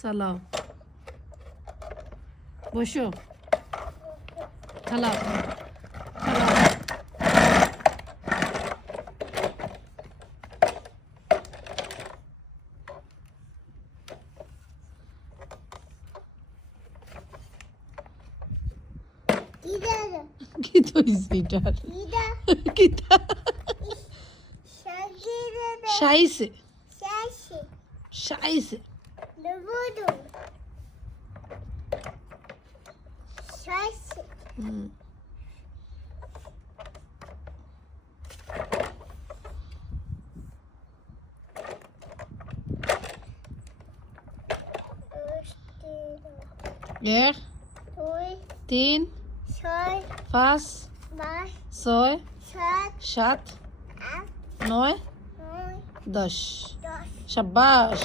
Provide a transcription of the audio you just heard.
চালাও, বসো, চালাও, চালাও। কি হইছে এটার? কিতা? শাইছে, শাইছে। হুম। এক, তিন, পাঁচ, ছয়, সাত, নয়, 10। শাবাশ।